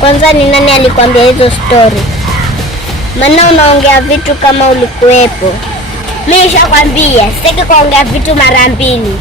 Kwanza ni nani alikwambia hizo story? Maana unaongea vitu kama ulikuwepo. Mimi nishakwambia sitaki kuongea vitu mara mbili.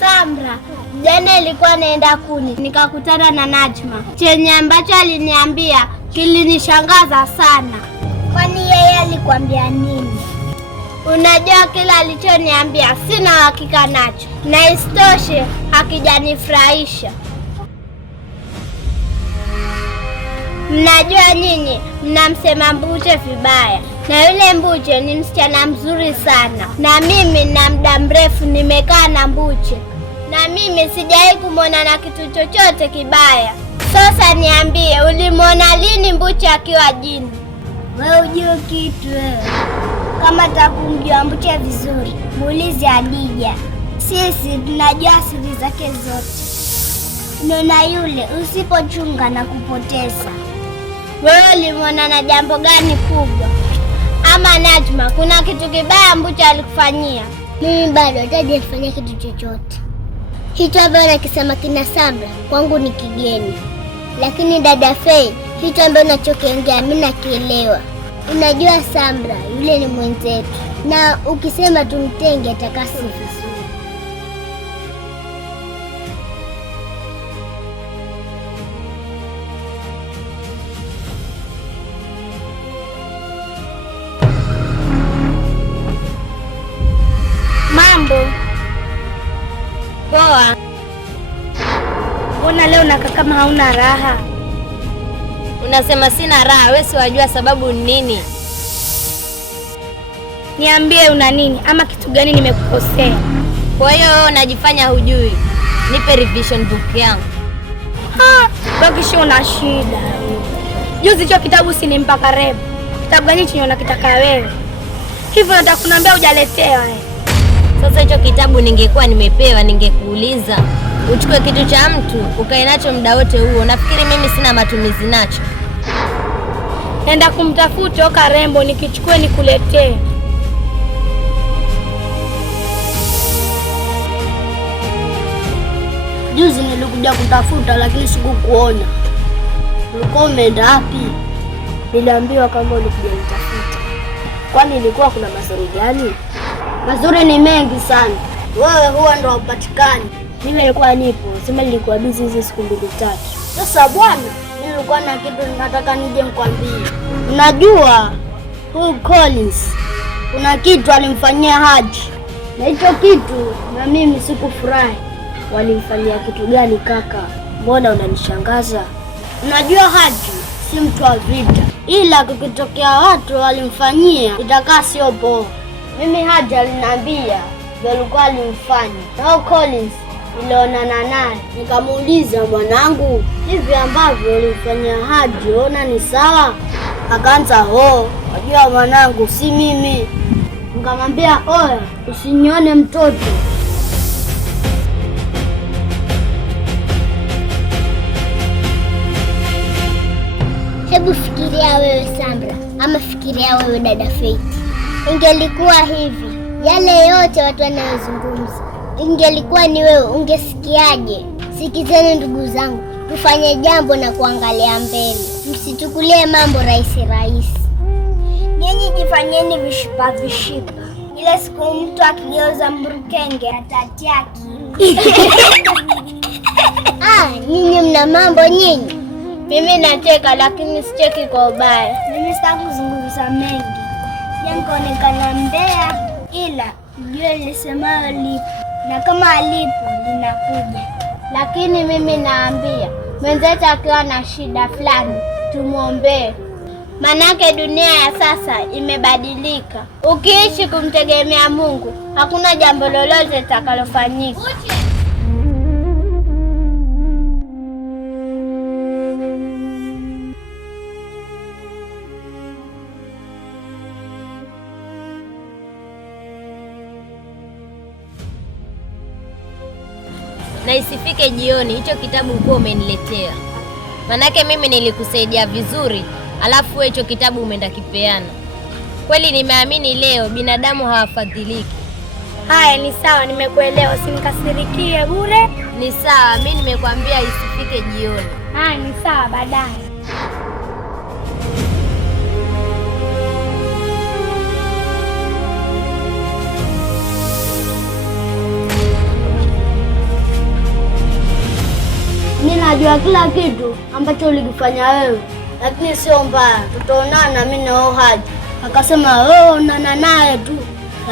Samra, jana ilikuwa naenda kuni nikakutana na Najma. Chenye ambacho aliniambia kilinishangaza sana. Kwani yeye alikwambia nini? Unajua kila alichoniambia sina hakika nacho, na isitoshe hakijanifurahisha. Mnajua nyinyi mnamsema Mbuche vibaya, na yule Mbuche ni msichana mzuri sana, na mimi na muda mrefu nimekaa na Mbuche, na mimi sijawahi kumwona na kitu chochote kibaya. Sasa niambie, ulimwona lini Mbuche akiwa jini? Wewe ujue kitu wewe. Kama takumjua Mbuche vizuri, muulize Adija. Sisi tunajua siri zake zote. Nona yule usipochunga na kupoteza. Wewe ulimwona na jambo gani kubwa? Ama Najma, kuna kitu kibaya Mbuche alikufanyia? Mimi bado hajafanya kitu chochote. Hicho ambacho nakisema kina Samra kwangu ni kigeni. Lakini dada Fei, hicho ambacho unachokiongea mimi nakielewa. Unajua Samra yule ni mwenzetu, na ukisema tumtenge atakaa si vizuri. Mambo poa. Mbona leo unakaa kama hauna raha? Unasema sina raha, wewe si wajua sababu ni nini? Niambie una nini, ama kitu gani nimekukosea? Kwa hiyo wewe unajifanya hujui. Nipe revision book yangu. Bakisha una shida. Juzi hicho kitabu sinimpa Karibu. Kitabu gani chenye unakitaka wewe? Hivyo nataka kuniambia hujaletewa wewe. Sasa hicho kitabu ningekuwa nimepewa ningekuuliza. Uchukue kitu cha mtu ukae nacho muda wote huo. Nafikiri mimi sina matumizi nacho. Nenda kumtafuta Karembo nikichukue nikuletee. Juzi nilikuja kutafuta lakini sikukuona. Ulikuwa umeenda wapi? Niliambiwa kama ulikuja nitafuta. Kwani ilikuwa kuna mazuri gani? Mazuri ni mengi sana. Wewe huwa ndo upatikani. Mimi nilikuwa nipo, sema nilikuwa busy hizo siku 2-3. Sasa bwana, nilikuwa na kitu nataka nije nikwambie. Unajua huyu Collins kuna kitu alimfanyia Haji. Na hicho kitu na mimi sikufurahi. Walimfanyia kitu gani kaka? Mbona unanishangaza? Unajua Haji si mtu wa vita, ila kukitokea watu walimfanyia itakaa sio poa. Mimi Haji aliniambia alikuwa alimfanya. Na Collins nilionana naye nikamuuliza, mwanangu, hivi ambavyo ulifanya Haji ona ni sawa? Akaanza wajua mwanangu, si mimi. Nikamwambia oya, usinione mtoto. Hebu fikiria wewe Samra, ama fikiria wewe dada Faith. Ingelikuwa hivi, yale yote watu wanayozungumza, ingelikuwa ni wewe, ungesikiaje? Sikizeni ndugu zangu, tufanye jambo na kuangalia mbele. Msichukulie mambo rahisi. Nyinyi jifanyeni vishipa. Ile siku mtu akigeuza mburukenge atatia akili. Nyinyi mna mambo nyinyi. Mimi nacheka lakini sicheki kwa ubaya. Mimi sitaki kuzungumza mengi. Nikaonekana mbea, ila jua lisemalo lipo, na kama alipo linakuja. Lakini mimi naambia mwenzetu akiwa na shida fulani tumwombee, manake dunia ya sasa imebadilika. Ukiishi kumtegemea Mungu hakuna jambo lolote litakalofanyika. Na isifike jioni hicho kitabu uko umeniletea, manake mimi nilikusaidia vizuri, alafu wewe hicho kitabu umeenda kipeana. Kweli nimeamini leo binadamu hawafadhiliki. Haya, ni sawa, nimekuelewa, usinikasirikie bure. Ni sawa, mimi nimekwambia isifike jioni. Haya, ni sawa, baadaye. Mimi najua kila kitu ambacho ulikifanya wewe, lakini sio mbaya, tutaonana mimi na Haji. Akasema onana naye tu,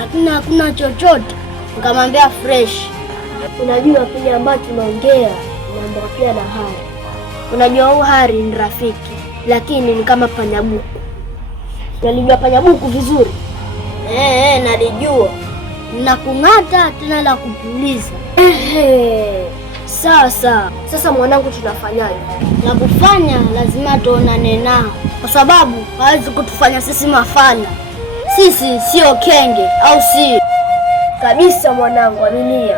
lakini hakuna chochote. Nikamwambia fresh. Unajua kile ambacho tunaongea mambo pia na Hari. Unajua Hari ni rafiki, lakini ni kama panyabuku. Nalijua panyabuku vizuri. Nalijua. Na kung'ata tena la kupuliza. Sasa mwanangu, tunafanyaje? La kufanya lazima tuonane nao, kwa sababu hawezi kutufanya sisi mafala. Sisi sio kenge, au si? Kabisa mwanangu, aminia.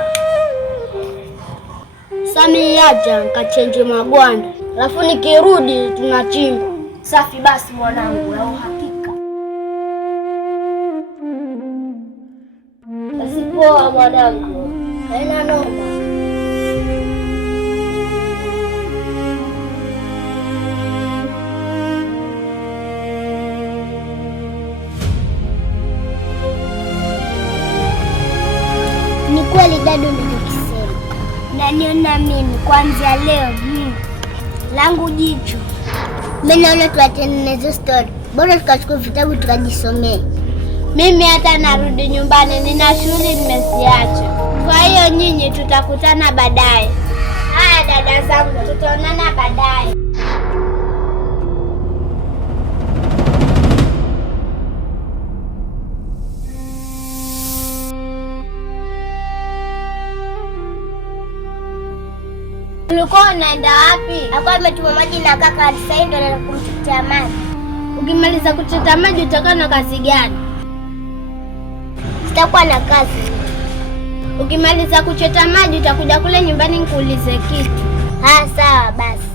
Sami acha nikachenje magwanda, alafu nikirudi tunachimba. Safi basi mwanangu, na uhakika. Basi poa mwanangu, haina noma. Ni kweli dada nilichokisema. Naniona mimi kuanzia leo langu jicho. Mimi naona tuachane na hizo story. Bora tukachukua vitabu tukajisomee. Mimi hata narudi nyumbani, nina shughuli nimesiacha. Kwa hiyo nyinyi tutakutana baadaye. Haya dada zangu, tutaonana baadaye. Ulikuwa unaenda wapi? Alikuwa ametuma maji na kaka, sasa hivi ndo anaenda kumchotea maji. Ukimaliza kuchota maji utakuwa na kazi gani? Sitakuwa na kazi. Ukimaliza kuchota maji utakuja kule nyumbani nikuulize kitu. Sawa basi.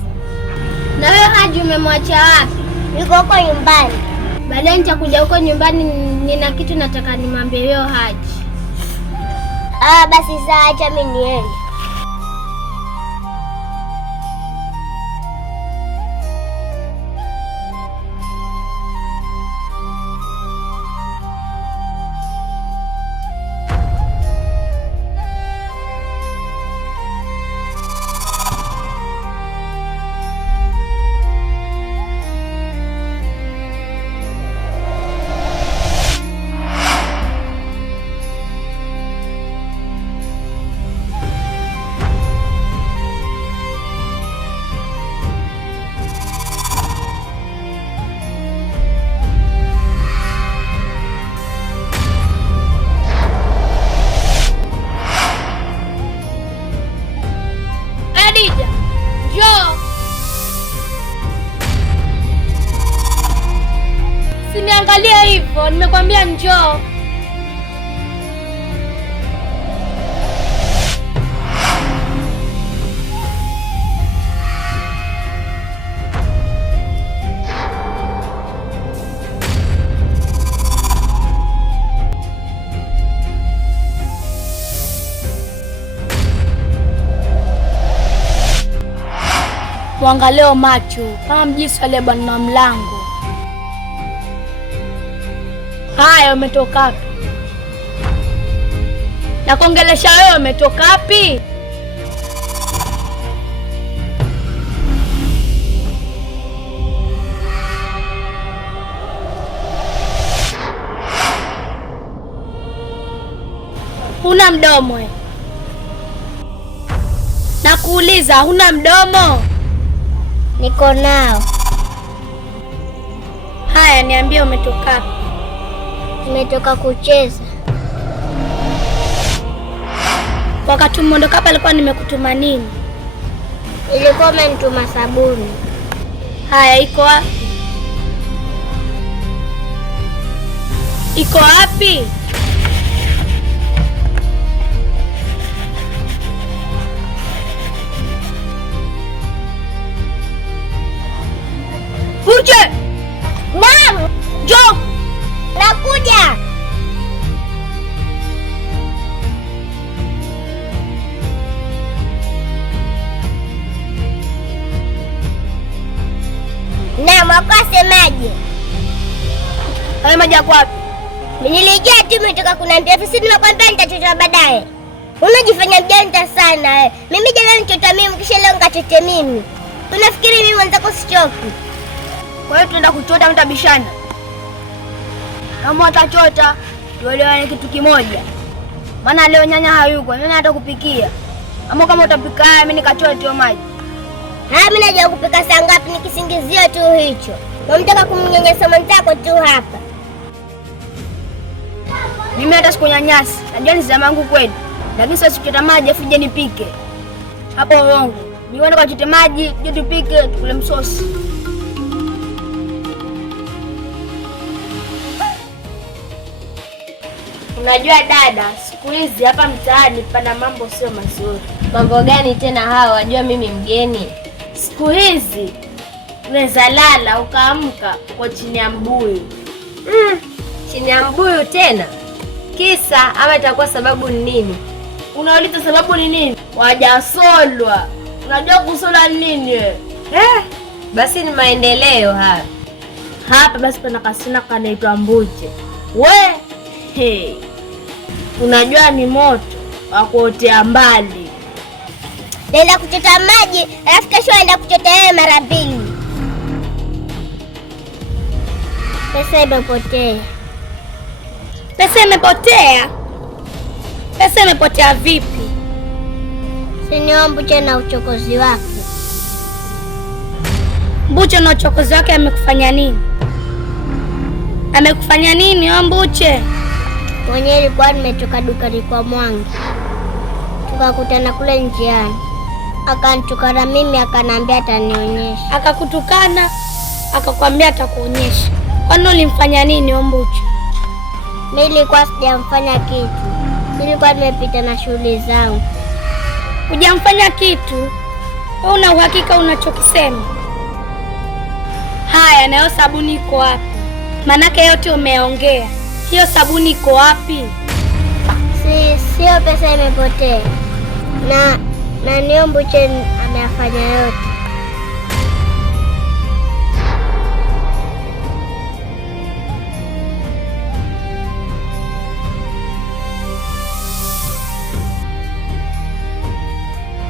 Na wewe Haji umemwacha wapi? Yuko huko nyumbani. Baadaye nitakuja huko nyumbani, nina kitu nataka nimwambie wewe Haji. Basi sawa, acha mimi niende. Usiniangalie hivyo, nimekwambia njoo. Mwangaleo macho kama mjisi wale bwana mlango. Haya, umetoka wapi? Na kuongelesha wewe umetoka wapi? Huna mdomo wewe. Nakuuliza, huna mdomo? Niko nao. Haya, niambie umetoka wapi? Nimetoka kucheza. Wakati umeondoka hapa alikuwa nimekutuma nini? Ilikuwa umenituma sabuni. Haya, iko wapi? Iko wapi? Uje! Mama, njoo! nakuja. Semaje? Hayo maji yako wapi? Nilijua tu umetoka kuniambia, sisi nimekwambia nitachota baadaye. Unajifanya mjanja sana. Mimi jana nichota mimi, kisha leo nikachote mimi. Unafikiri mimi mwenzako sichoki? Kwa hiyo tunaenda kuchota, mtabishana. Kama utachota, tuelewane kitu kimoja. Maana leo nyanya hayuko, nyanya hata kupikia. Ama kama utapika haya, mimi nikachote hiyo maji. Mimi najua kupika saa ngapi, ni kisingizio tu hicho. Unataka kumnyanyasa mwenzako tu hapa. Mimi hata sikunyanyasi. Najua ni zama yangu kweli. Lakini sasa sichota maji afu je nipike. Hapo uongo. Nione kwa chote maji, je tupike, tukule msosi. Unajua dada, siku hizi hapa mtaani pana mambo sio mazuri. Mambo gani tena hao? Wajua mimi mgeni. Siku hizi unaweza lala ukaamka uko chini ya mbuyu. Chini ya mbuyu tena? Kisa ama itakuwa sababu ni nini? Unauliza sababu ni nini? Wajasolwa. Unajua kusolwa nini wewe? Basi ni maendeleo haya. Hapa basi pana kasina kanaitwa Mbuje. Hey. Unajua ni moto wa kuotea mbali. Nenda kuchota maji, alafu kesho naenda kuchota wewe mara mbili. Pesa imepotea. Pesa imepotea? Pesa imepotea vipi? Siniombe na uchokozi wako. Mbuche na uchokozi wake amekufanya nini? Amekufanya nini Mbuche? Mwenyewe ilikuwa nimetoka dukani kwa Mwangi. Tukakutana kule njiani. Akanitukana mimi, akanambia atanionyesha. Akakutukana, akakwambia atakuonyesha. Kwani ulimfanya nini Mbuche? Mimi nilikuwa sijamfanya kitu. Nilikuwa nimepita na shughuli zangu. Hujamfanya kitu? Wewe una uhakika unachokisema? Haya, nayo sabuni iko wapi? Manake yote umeongea. Hiyo sabuni iko wapi? Sio pesa imepotea. Na niyo Mbuche ameyafanya yote.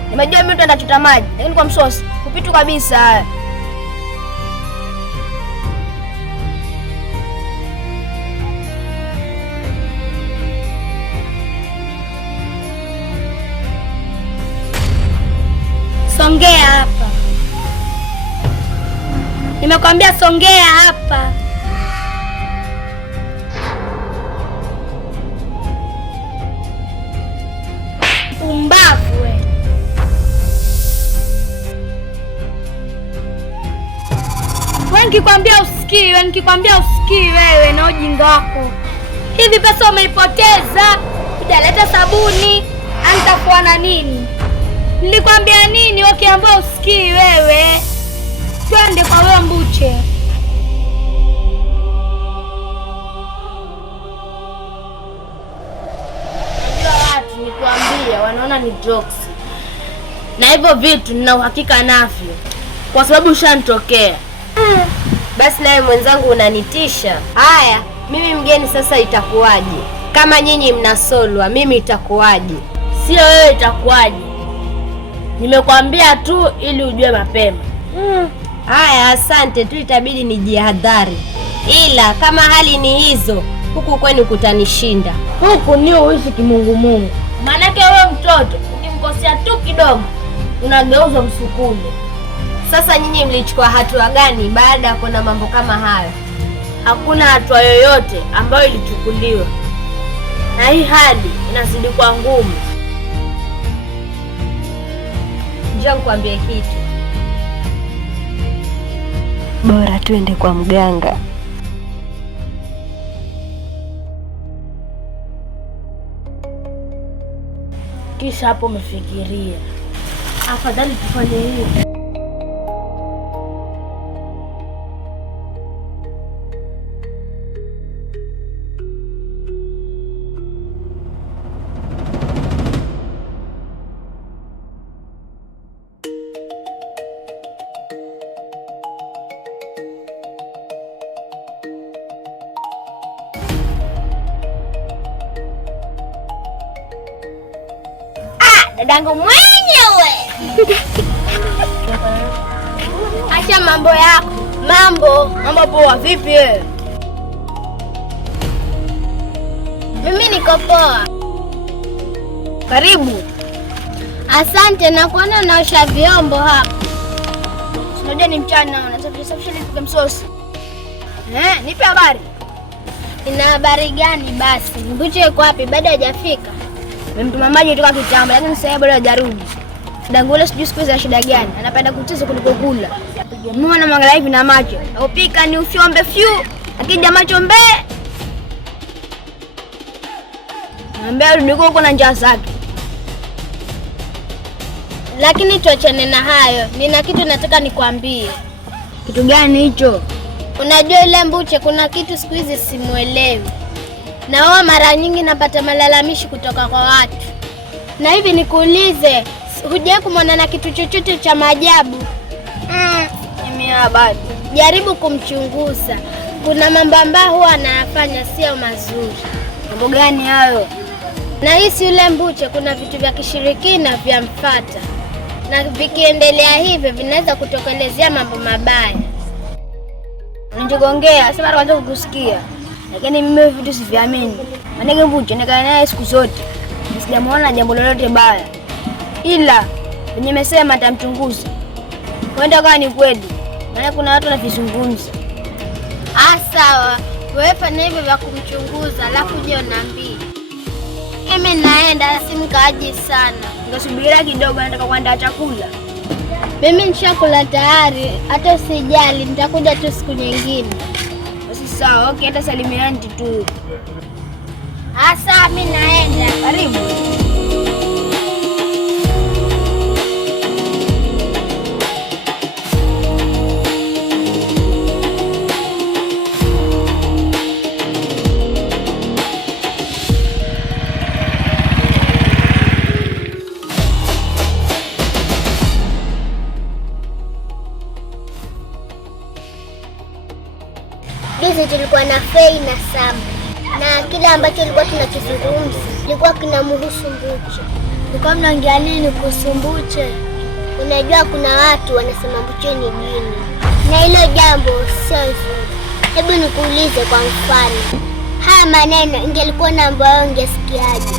Nimejua mimi utaenda kuchota maji, lakini kwa msosi kupitu kabisa haya. Songea hapa. Nimekwambia songea hapa. Umbavu wewe. Nikikwambia usikii wewe na ujinga wako. Hivi pesa umeipoteza? Hujaleta sabuni, anitakuwa na nini? Nilikwambia nini ukiambia usikii wewe? Twende kwa wewe Mbuche. Najua watu nikwambia wanaona ni jokes. Na hivyo vitu nina uhakika navyo. Kwa sababu ushanitokea. Basi nawe mwenzangu unanitisha. Haya, mimi mgeni sasa itakuwaje? Kama nyinyi mnasolwa, mimi itakuwaje? Sio wewe itakuwaje. Nimekwambia tu ili ujue mapema. Haya, asante tu, itabidi nijihadhari. Ila kama hali ni hizo, huku kwenu kutanishinda. Huku ni uishi kimungumungu. Maanake wewe mtoto ukimkosea tu kidogo unageuzwa msukume. Sasa nyinyi mlichukua hatua gani baada ya kuona mambo kama hayo? Hakuna hatua yoyote ambayo ilichukuliwa, na hii hali inazidi kuwa ngumu. Njoo nikwambie kitu. Bora tuende kwa mganga. Kisha hapo umefikiria, afadhali tufanye hivi. Dadangu mwenyewe. Acha mambo yako. Mambo poa. Vipi wewe? Mimi niko poa. Karibu. Asante, na kuona naosha vyombo hapa. Unajua ni mchana, nasafisha nipike msosi. Nipe habari. Ina habari gani basi? Mbuche yuko wapi? Bado hajafika? Nimemtuma maji kutoka kitambo, lakini sasa bado hajarudi. Dangule sijui siku za shida gani. Anapenda kucheza kuliko kula. Muona mwangalia hivi na macho. Upika ni ufyombe fyu. Akija macho mbe. Naambia rudi huko na njaa zake. Lakini tuachane na hayo. Nina kitu nataka nikwambie. Kitu gani hicho? Unajua yule Mbuche kuna kitu siku hizi simuelewi. Na wao mara nyingi napata malalamishi kutoka kwa watu. Na hivi nikuulize, hujawahi kumwona na kitu chochote cha maajabu? Mimi habari. Jaribu kumchunguza. Kuna mambo ambayo huwa anayafanya sio mazuri. Mambo gani hayo? Na hisi yule Mbuche kuna vitu vya kishirikina vya mfata. Na vikiendelea hivyo vinaweza kutokelezea mambo mabaya. Unajongea, sasa kwanza kukusikia. Lakini mimi vitu siviamini. Manake Mbuche nikaa naye siku zote. Sijamuona jambo lolote baya. Ila nimesema atamchunguza. Kwenda kama ni kweli. Maana kuna watu wanavizungumza. Sawa. Wewe fanya hivyo vya kumchunguza, alafu je uniambie. Mimi naenda simkaaji sana. Ngasubiria kidogo, nataka kuandaa chakula. Mimi nishakula tayari, hata usijali, nitakuja tu siku nyingine. Basi sawa, okay, hata salimiani tu. Sawa, mimi naenda. Karibu. Juzi tulikuwa na Fei na Sam. Na kile ambacho tulikuwa tunakizungumza kilikuwa kinamhusu Mbuche. Tulikuwa mnaongea nini kuhusu Mbuche? Unajua kuna watu wanasema Mbuche ni jini. Na hilo jambo sio zuri. Hebu nikuulize kwa mfano. Haya maneno ingelikuwa na ambayo ungesikiaje?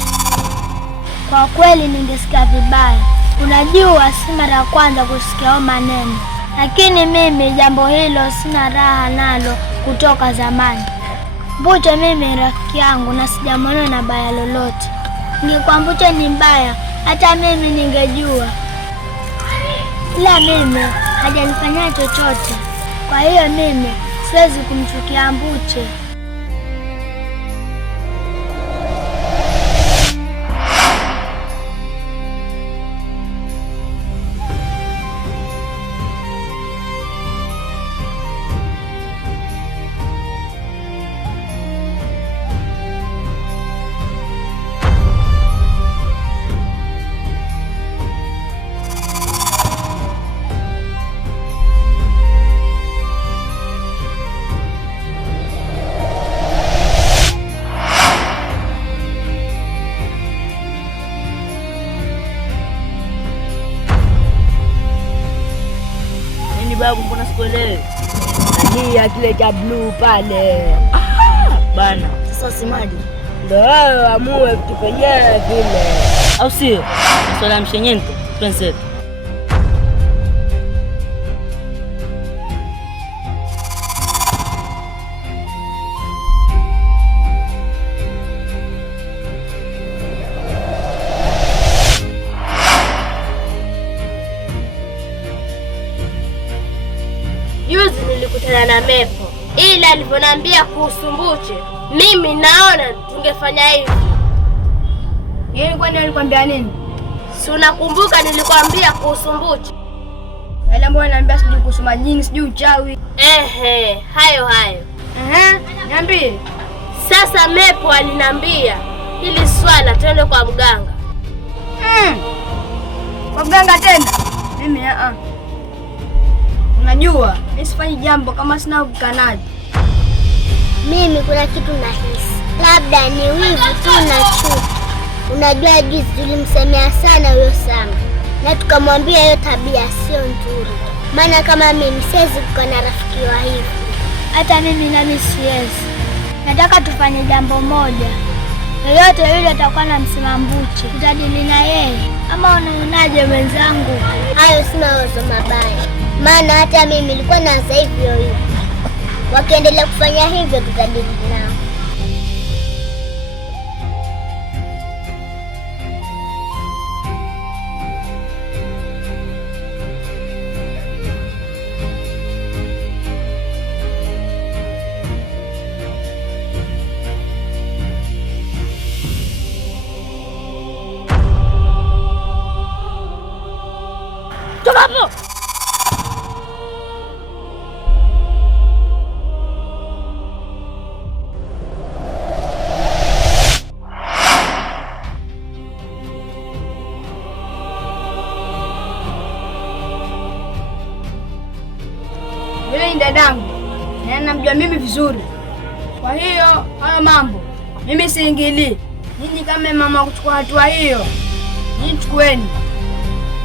Kwa kweli ningesikia vibaya. Unajua si mara ya kwanza kusikia hayo maneno. Lakini mimi jambo hilo sina raha nalo kutoka zamani. Mbuche mimi rafiki yangu na sijamwona na baya lolote. Ningekuwa Mbuche ni mbaya, hata mimi ningejua. Ila mimi hajanifanyia chochote. Kwa hiyo mimi siwezi kumchukia Mbuche. babu, mbona sikuelewi? Nani kile cha blue pale. Bana, sasa simaje? Ndio wewe amue vitu penyewe vile. Au sio? Swala ya mshenyento, twende. Juzi nilikutana na Mepo, ila alivyoniambia kuhusu Mbuche, mimi naona tungefanya hivi. Yeye kwani alikwambia nini? Si unakumbuka nilikwambia kuhusu Mbuche? Yale ambayo ananiambia sijui kuhusu majini, sijui uchawi. Hayo. Niambie. Sasa Mepo alinambia hili swala twende kwa mganga. Kwa mganga tena? Mimi unajua, nisifanyi jambo kama sina ukanaji. Mimi kuna kitu nahisi, labda ni wivu tu na chuki. Unajua juzi tulimsemea sana huyo Sama na tukamwambia hiyo tabia sio nzuri, maana kama mimi siwezi kukaa na rafiki wa hivi. Hata mimi nami siwezi. Nataka tufanye jambo moja, yoyote yule atakuwa na msema Mbuche tutadili na yeye, ama unaonaje mwenzangu? Hayo si mawazo mabaya, maana hata mimi nilikuwa na hivyo hivyo. Wakiendelea kufanya hivyo tutadili nao. Toka hapo! Yule ni dadangu na namjua mimi vizuri, kwa hiyo hayo mambo mimi siingilii. Nyinyi kama mama kuchukua hatua hiyo, nyinyi chukueni,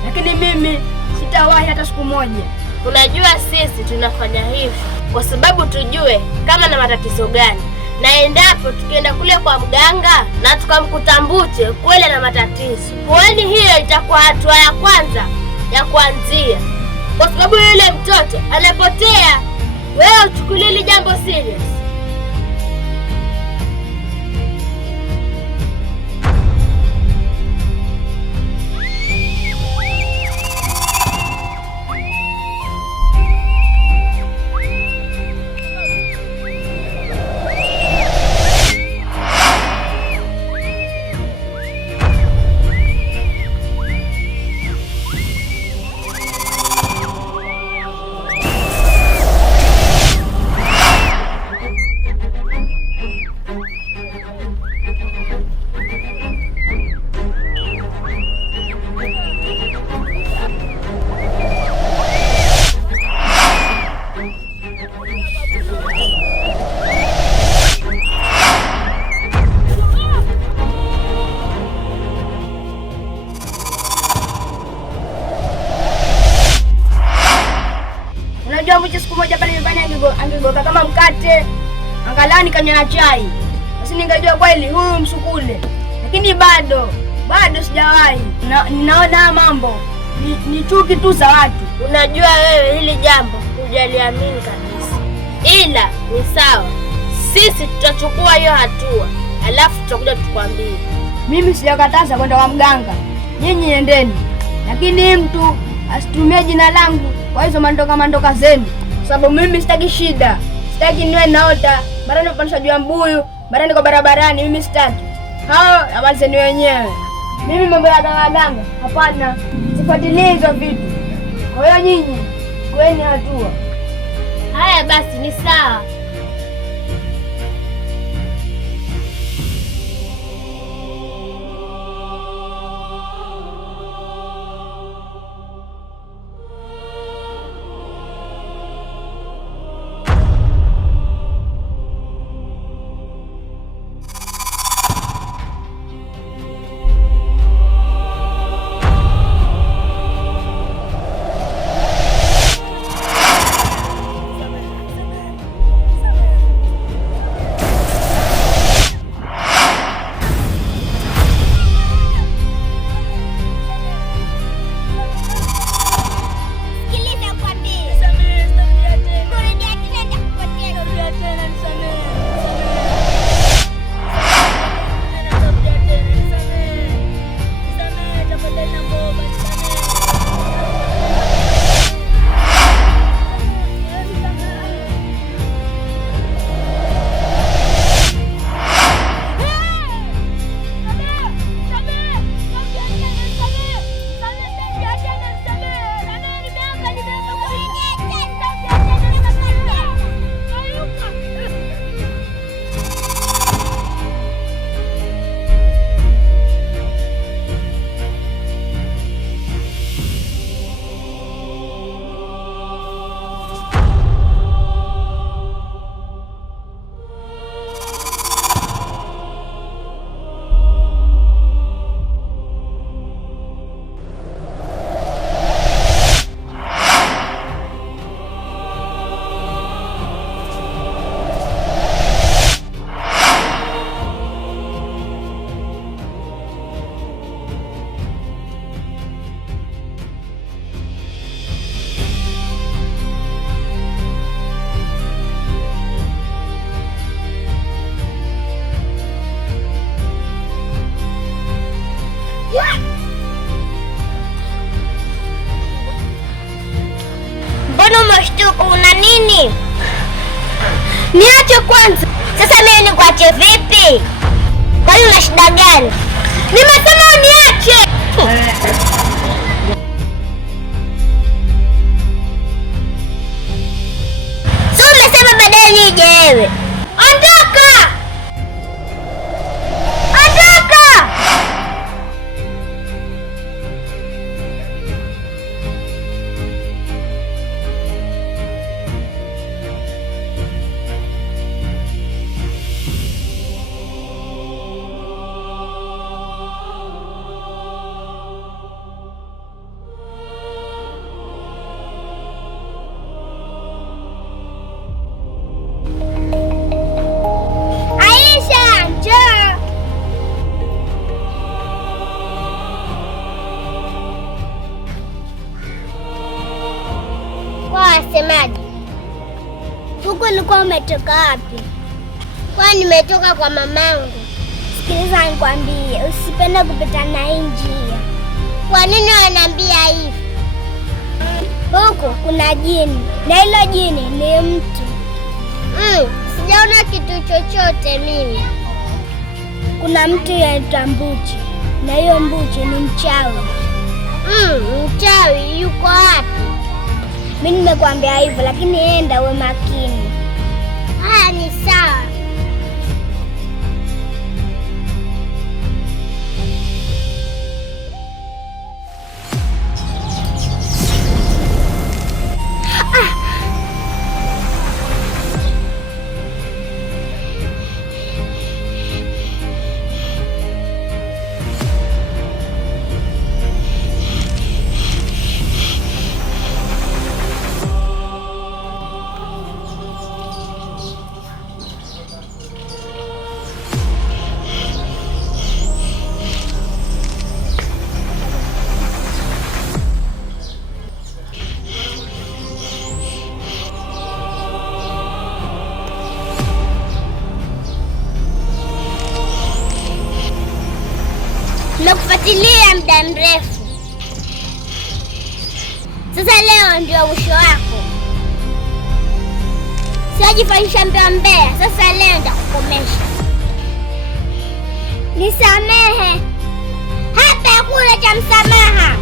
lakini mimi sitawahi hata siku moja. Unajua sisi tunafanya hivi kwa sababu tujue kama na matatizo gani, na endapo tukienda kule kwa mganga na tukamkuta Mbuche kweli na matatizo, kwani hiyo itakuwa hatua ya kwanza ya kuanzia, kwa sababu yule mtoto anapotea. Wewe uchukulie hili jambo serious. Unajua Mbuche siku moja pale nyumbani angegoka kama mkate, angalani kanywa na chai. Basi ningejua kweli huyu msukule. Lakini bado sijawahi. Ninaona mambo ni chuki tu za watu. Unajua wewe hili jambo hujaliamini kabisa, ila ni sawa. Sisi tutachukua hiyo hatua, alafu tutakuja tukwambie. Mimi sijakataza kwenda kwa mganga, nyinyi endeni, lakini mtu asitumie jina langu kwa hizo mandoka zenu, sababu mimi sitaki shida. Sitaki niwe naota barani kupanisha juu ya mbuyu, barani kwa barabarani. Mimi sitaki hao, amalizeni wenyewe. Mimi mambo ya ganga hapana, sifuatilie hizo vitu. Kwa hiyo nyinyi kweni hatua. Haya basi, ni sawa. Mbona umeshtuka? Una nini? Niache kwanza. Sasa mimi nikuache vipi? Kwani una shida gani? Nimesema uniache. Si umesema baadaye nije wewe. Ondoka! Ondoka! Aisha, njoo. Kwa wasemaji, huku ulikuwa umetoka wapi? Kwa nimetoka kwa mamangu. Sikiliza nikwambie, usipende kupita na hii njia. Kwa nini wananiambia hivi? Huku kuna jini na hilo jini ni mtu. Sijaona kitu chochote mimi. Kuna mtu yaitwa Mbuchi na hiyo Mbuchi ni mchawi. Mchawi yuko wapi? Mimi nimekwambia hivyo, lakini enda uwe makini. Haya, ni sawa. Nimekufuatilia muda mrefu. Sasa leo ndio mwisho wako. Siwajifanyisha mbea. Sasa leo nitakukomesha. Nisamehe. Hapa hakuna cha msamaha.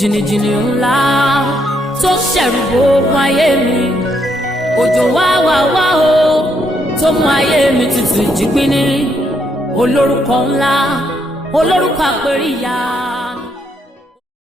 jìnnìjìnnì ńlá tó ṣẹ̀rù gbogbo ayé mi, òjò wá o tó mú ayé mi tutù jígbíní, olórúkọ ńlá, olórúkọ àpèríyá.